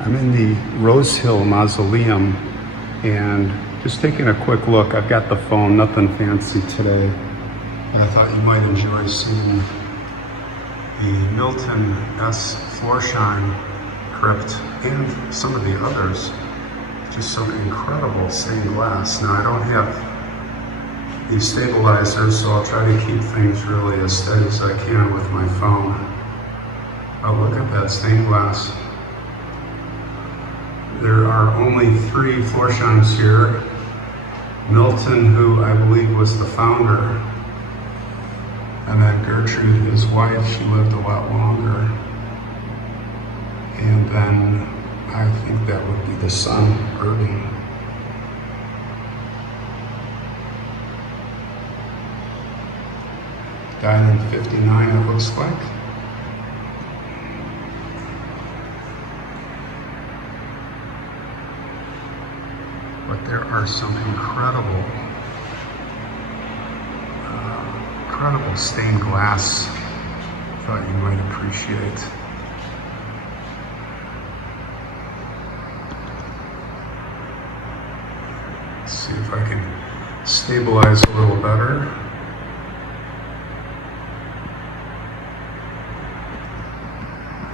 I'm in the Rosehill Mausoleum and just taking a quick look. I've got the phone, nothing fancy today. And I thought you might enjoy seeing the Milton S. Florsheim crypt and some of the others. Just some incredible stained glass. Now I don't have these stabilizers, so I'll try to keep things really as steady as I can with my phone. Oh, look at that stained glass. There are only 3 Florsheims here. Milton, who I believe was the founder, and then Gertrude, his wife, she lived a lot longer. And then I think that would be the son, Irving. Died in 59, it looks like. But there are some incredible stained glass thought you might appreciate. Let's see if I can stabilize a little better.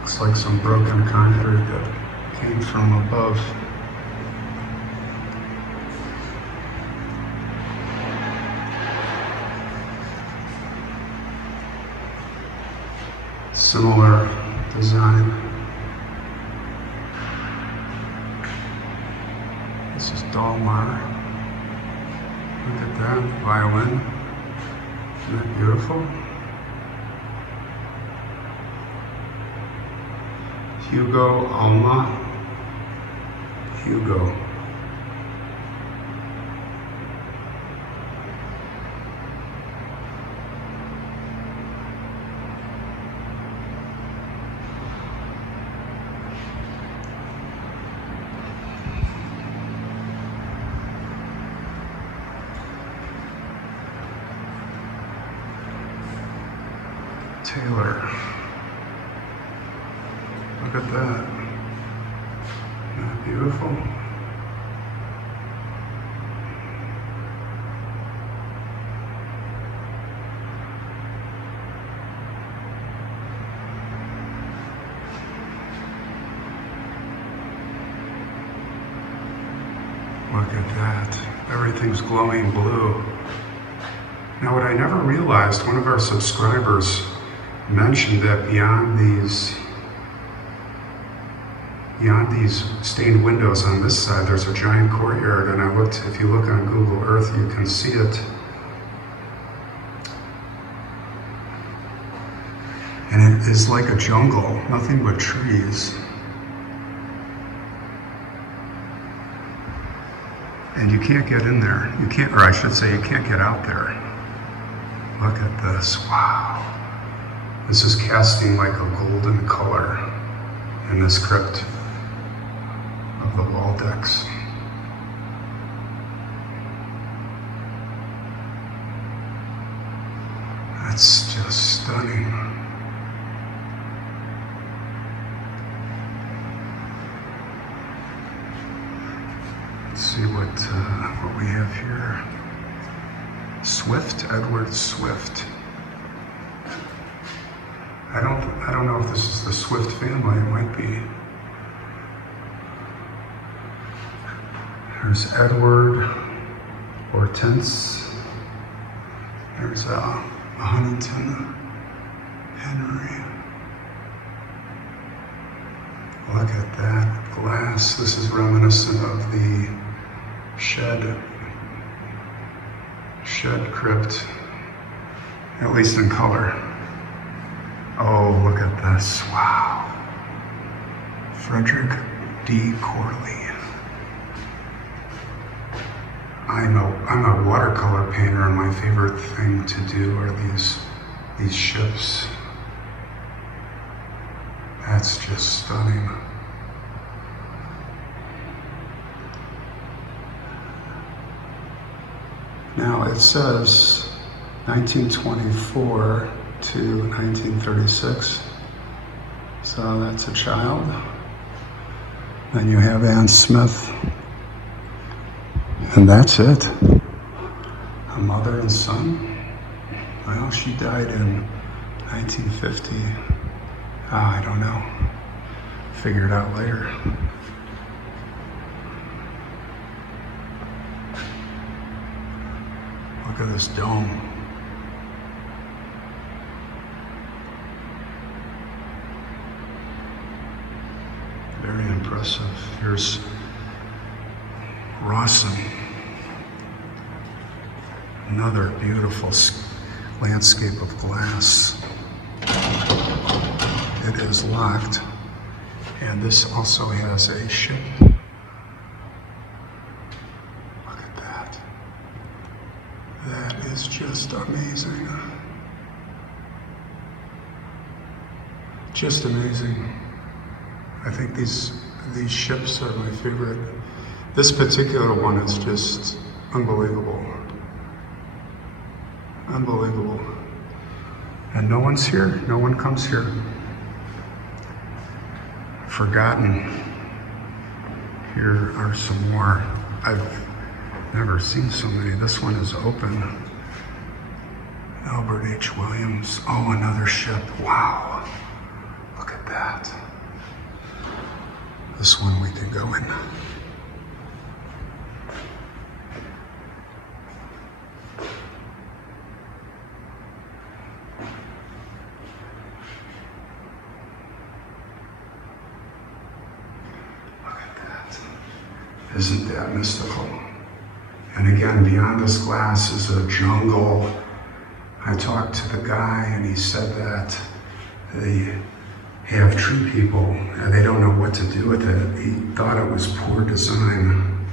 Looks like some broken concrete that came from above. Similar design. This is Dalmar. Look at that violin. Isn't that beautiful? Hugo Alma. Hugo. Taylor. Look at that. Isn't that beautiful? Look at that. Everything's glowing blue. Now, what I never realized, one of our subscribers mentioned that beyond these stained windows on this side, there's a giant courtyard, and I looked, if you look on Google Earth, you can see it. And it is like a jungle, nothing but trees. And you can't get in there. You can't, or I should say, you can't get out there. Look at this, wow. This is casting like a golden color in this crypt of the Waldex. That's just stunning. Let's see what we have here. Swift, Edward Swift. I don't know if this is the Swift family, it might be. There's Edward Hortense. There's Huntington Henry. Look at that glass. This is reminiscent of the shed crypt, at least in color. Oh, look at this, wow. Frederick D. Corley. I'm a watercolor painter, and my favorite thing to do are these ships. That's just stunning. Now it says 1924 to 1936, so that's a child. Then you have Anne Smith. And that's it. A mother and son. Well, she died in 1950. I don't know. Figure it out later. Look at this dome. Very impressive. Here's Rosehill. Another beautiful landscape of glass. It is locked, and this also has a ship. Look at that. That is just amazing. Just amazing. I think these ships are my favorite. This particular one is just unbelievable. Unbelievable. And no one's here. No one comes here. Forgotten. Here are some more. I've never seen so many. This one is open. Albert H. Williams. Oh, another ship. Wow. Look at that. This one we can go in. Isn't that mystical? And again, beyond this glass is a jungle. I talked to the guy and he said that they have tree people and they don't know what to do with it. He thought it was poor design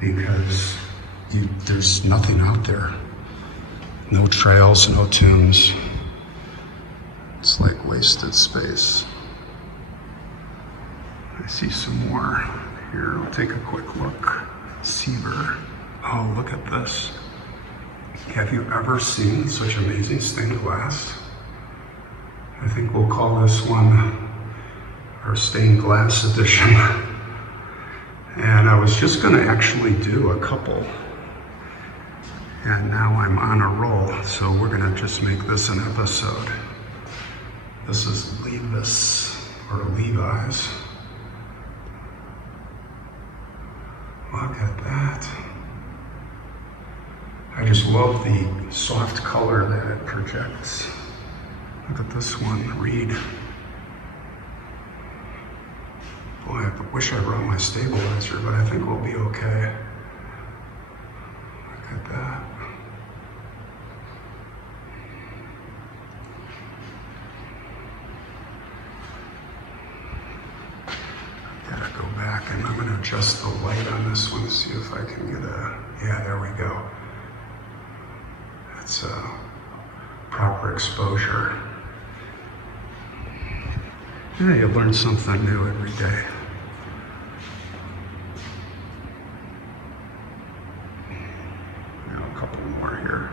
because there's nothing out there. No trails, no tombs. It's like wasted space. I see some more. Here, I'll take a quick look. Seaver. Oh, look at this. Have you ever seen such amazing stained glass? I think we'll call this one our stained glass edition. And I was just gonna actually do a couple. And now I'm on a roll, so we're gonna just make this an episode. This is Levis, or Levi's. Look at that. I just love the soft color that it projects. Look at this one, Reed. Boy, I wish I brought my stabilizer, but I think we'll be okay. Look at that. Gotta go back, and I'm gonna adjust the light on this one to see if I can get yeah, there we go. That's a proper exposure. Yeah, you learn something new every day. A couple more here.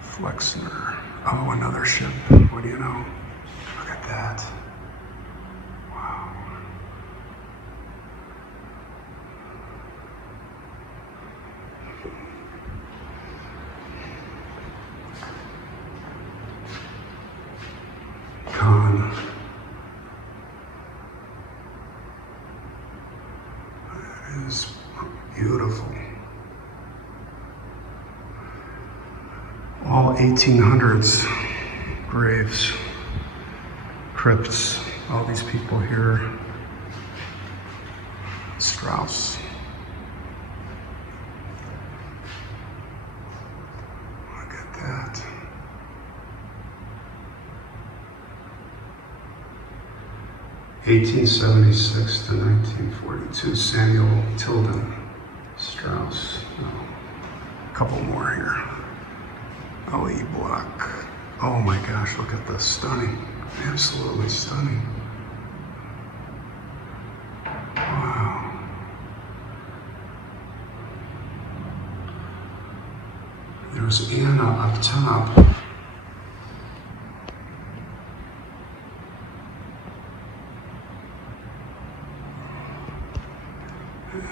Flexner. Oh, another ship. What do you know? Look at that. Wow. Con. That is beautiful. All 1800s graves, crypts, all these people here. Strauss. Look at that. (1876 to 1942), Samuel Tilden. Strauss. Oh. A couple more here. L.E. Block. Oh my gosh, look at this. Stunning. Absolutely stunning. Wow. There's Anna up top.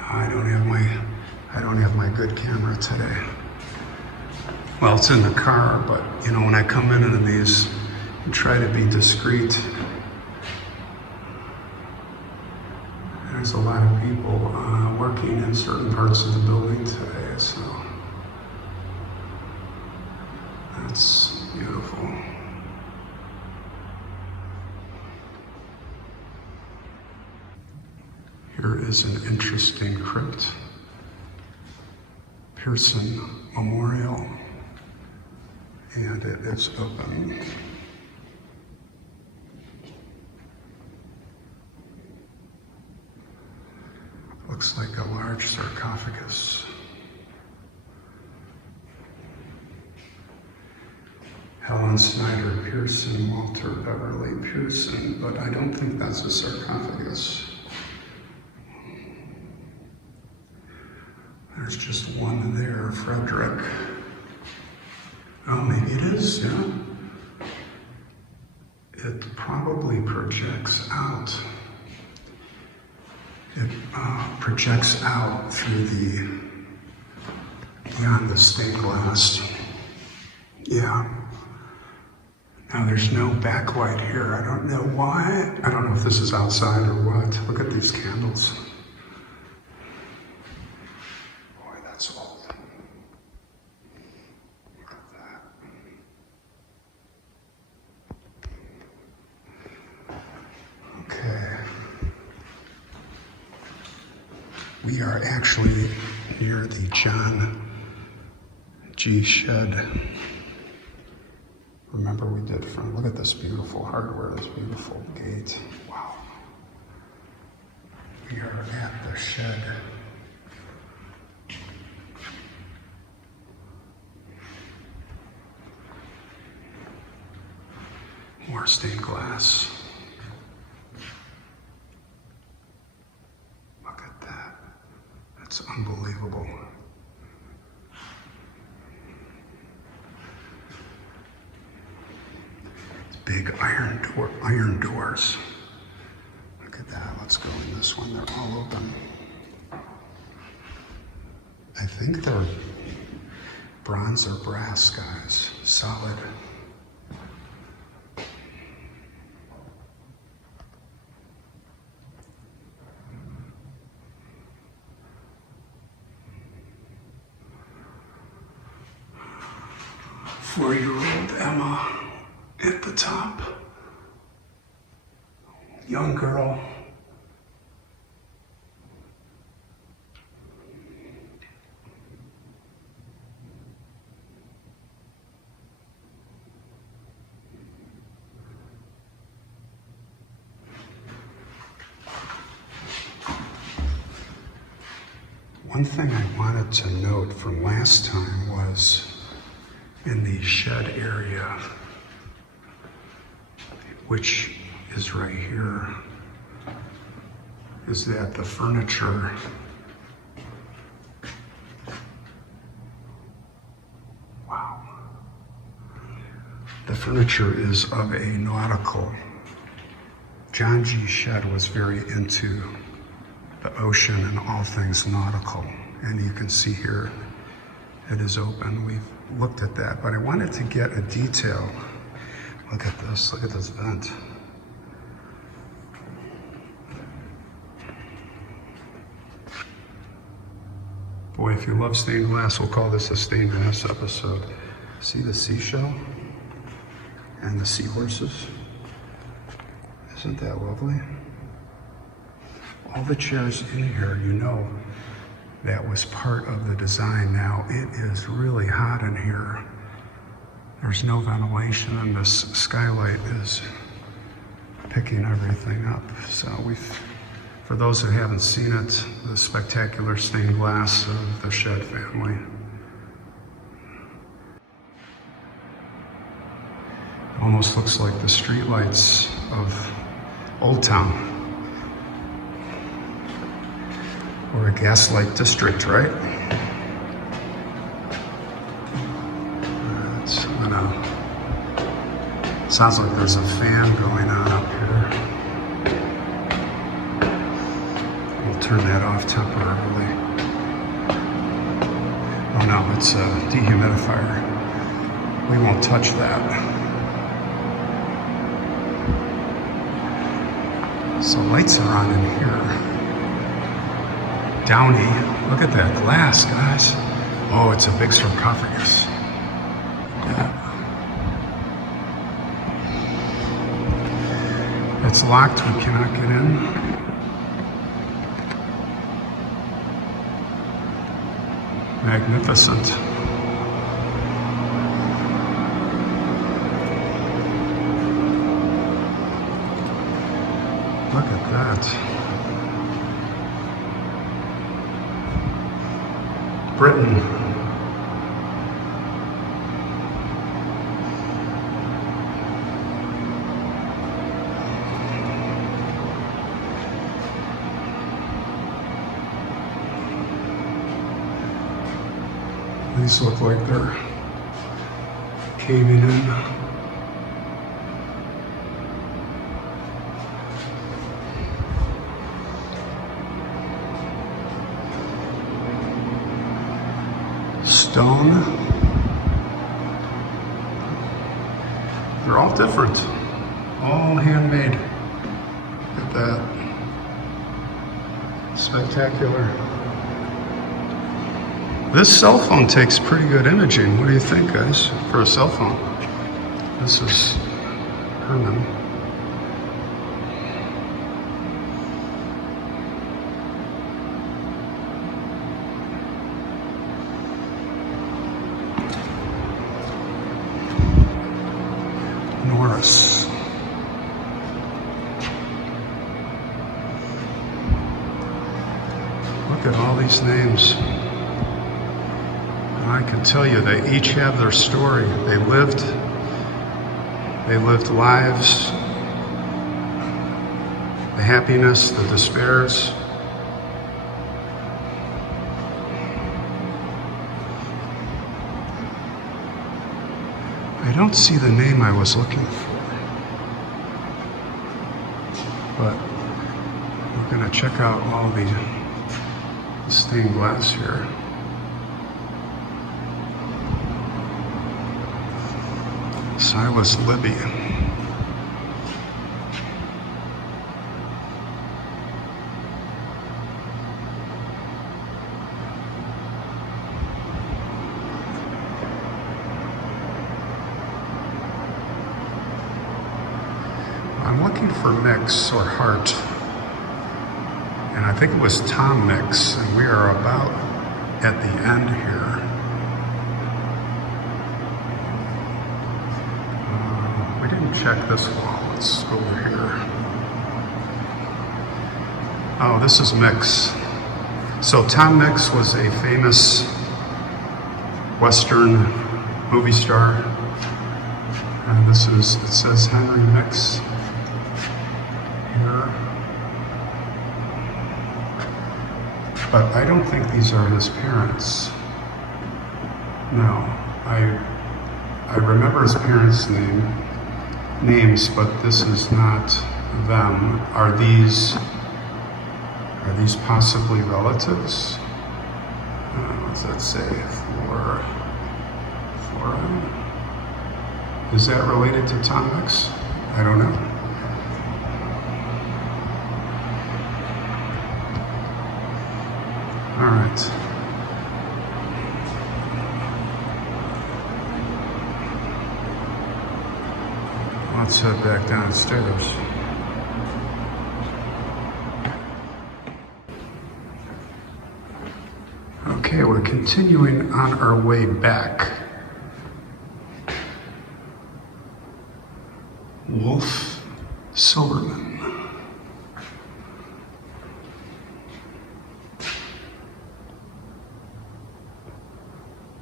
I don't have my good camera today. Well, it's in the car, but you know, when I come into these, I try to be discreet. There's a lot of people working in certain parts of the building today, so that's beautiful. Here is an interesting crypt. Pearson Memorial, and it is open. Looks like a large sarcophagus. Helen Snyder Pearson, Walter Beverly Pearson, but I don't think that's a sarcophagus. There's just one there, Frederick. Oh, maybe it is, yeah. It probably projects out. It projects out through beyond the stained glass. Yeah. Now there's no backlight here. I don't know why. I don't know if this is outside or what. Look at these candles. Boy, that's old. Look at that. Okay. We are actually near the John G. Shed. Remember we did front. Look at this beautiful hardware, this beautiful gate. Wow. We are at the shed. More stained glass. Look at that. That's unbelievable. Big iron doors. Look at that. Let's go in this one. They're all open. I think they're bronze or brass, guys. Solid. Four-year-old Emma at the top. Young girl. One thing I wanted to note from last time was in the shed area, which is right here, is that the furniture the furniture is of a nautical. John G. Shed was very into the ocean and all things nautical, and you can see here it is open. We've looked at that, but I wanted to get a detail. Look at this vent. Boy, if you love stained glass, we'll call this a stained glass episode. See the seashell and the seahorses? Isn't that lovely? All the chairs in here, you know, that was part of the design. Now, it is really hot in here. There's no ventilation, and this skylight is picking everything up. So for those who haven't seen it, the spectacular stained glass of the Shed family. It almost looks like the streetlights of Old Town. Or a gaslight district, right? Sounds like there's a fan going on up here. Little turn that off temporarily. Oh no, it's a dehumidifier. We won't touch that. So lights are on in here. Downy, look at that glass, guys. Oh, it's a big sarcophagus. Yeah. It's locked, we cannot get in. Magnificent. Look at that. Britain. These look like they're caving in. Stone. They're all different. All handmade. Look at that. Spectacular. This cell phone takes pretty good imaging. What do you think, guys, for a cell phone? This is Herman. Norris. Look at all these names. I can tell you, they each have their story. They lived lives, the happiness, the despairs. I don't see the name I was looking for, but we're going to check out all the stained glass here. Silas Libby. I'm looking for Mix or Hart, and I think it was Tom Mix, and we are about at the end here. We didn't check this wall. Let's go over here. Oh, this is Mix. So Tom Mix was a famous Western movie star. And this is, it says Henry Mix here. But I don't think these are his parents. No, I remember his parents' names, but this is not them. Are these possibly relatives? What does that say? Flora? Is that related to Tom Mix? I don't know. All right. Let's head back downstairs. Okay, we're continuing on our way back. Wolf Silverman.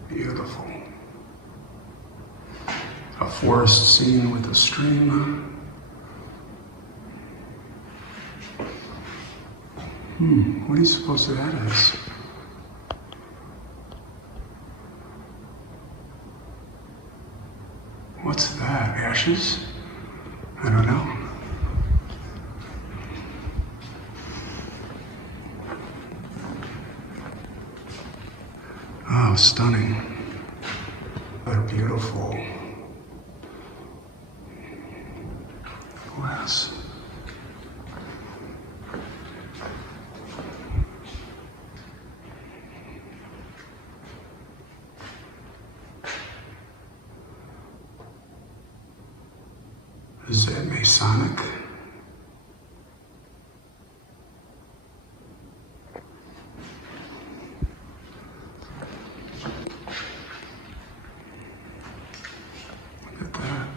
Beautiful. A forest scene with a stream. What do you suppose that is? What's that? Ashes? I don't know. how stunning. What a beautiful glass. Is that Masonic? Look at that.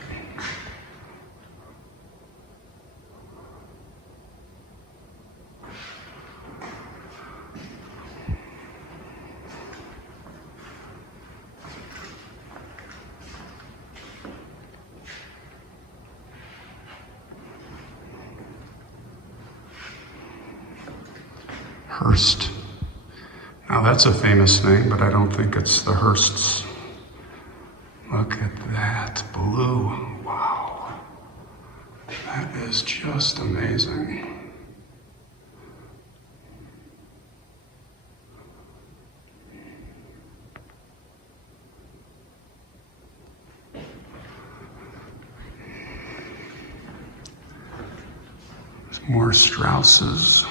Hearst. Now that's a famous name, but I don't think it's the Hearsts. Look at that blue. Wow. That is just amazing. There's more Strausses.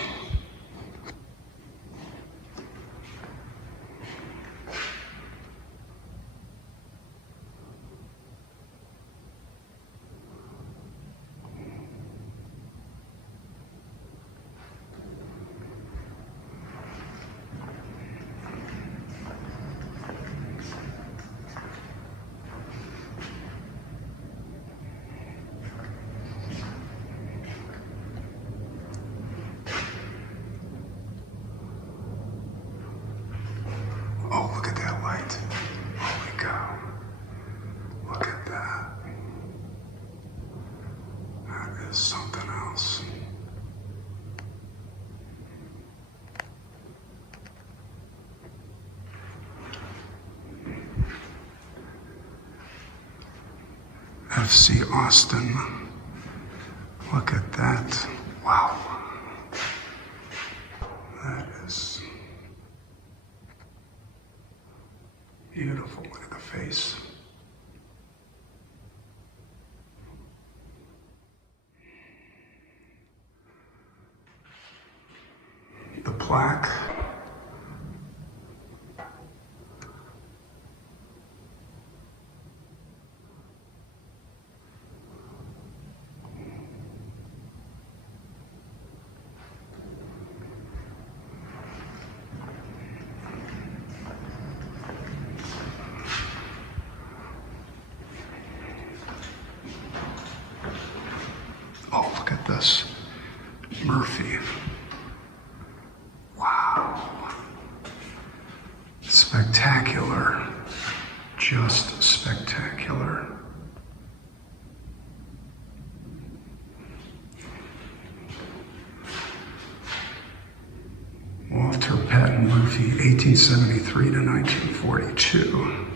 Oh, look at that light. Holy cow. Look at that. That is something else. FC Austin. Look at that. Wow. That is beautiful. Look at the face. The plaque. Oh, look at this. Murphy. Wow. Spectacular. Just spectacular. Walter Patton Murphy, 1873 to 1942.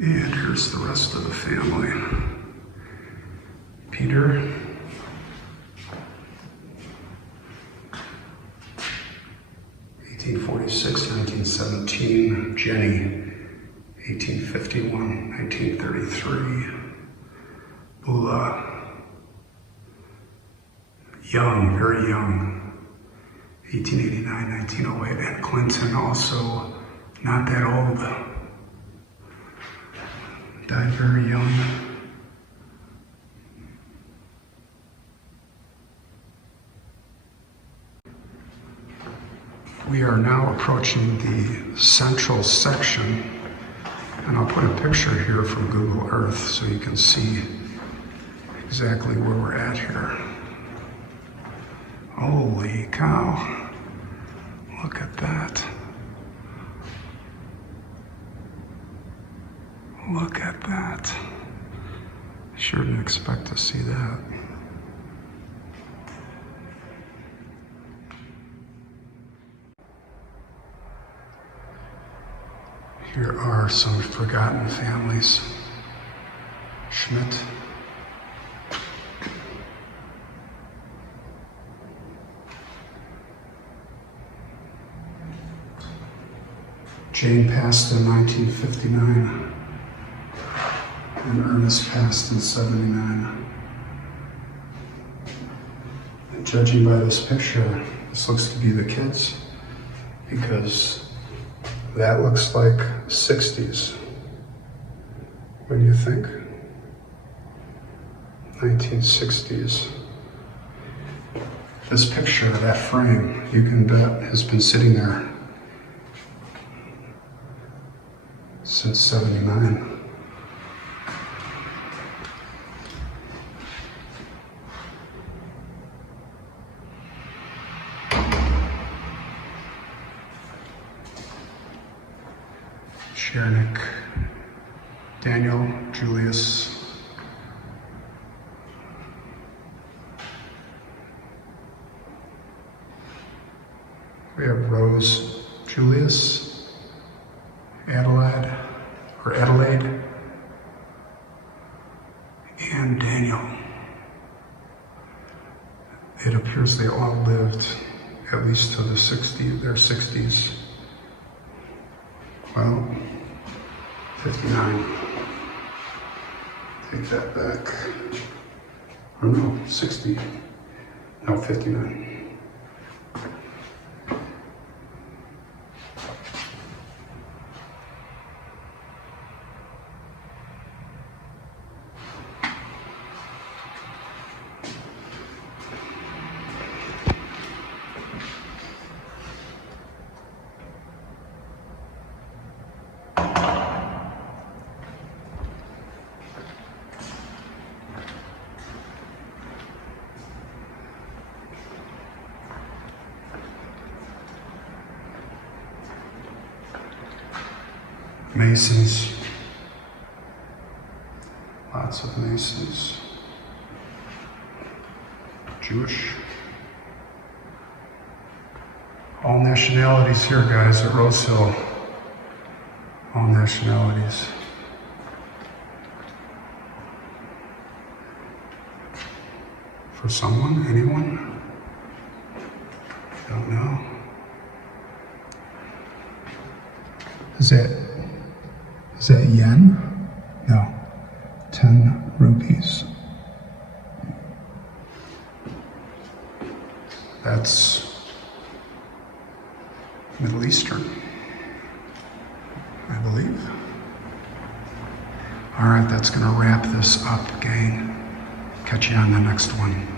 And here's the rest of the family. Peter. (1846, 1917). Jenny. 1851, 1933. Bula. Young, very young. 1889, 1908. And Clinton, also not that old. Died very young. We are now approaching the central section, and I'll put a picture here from Google Earth so you can see exactly where we're at here. Holy cow. Look at that. Look at that. Sure didn't expect to see that. Here are some forgotten families. Schmidt. Jane passed in 1959, and Ernest passed in 79. And judging by this picture, this looks to be the kids, because that looks like 60s. What do you think? 1960s. This picture, that frame, you can bet has been sitting there since 79. Shernick, Daniel, Julius. We have Rose, Julius, Adelaide, and Daniel. It appears they all lived at least to their 60s. Well, 59. Take that back. Oh no, 60. No, 59. Masons, lots of Masons, Jewish, all nationalities here, guys, at Rosehill, all nationalities. For someone, anyone? Don't know. Is that yen? No, 10 rupees. That's Middle Eastern, I believe. All right, that's gonna wrap this up, gang. Catch you on the next one.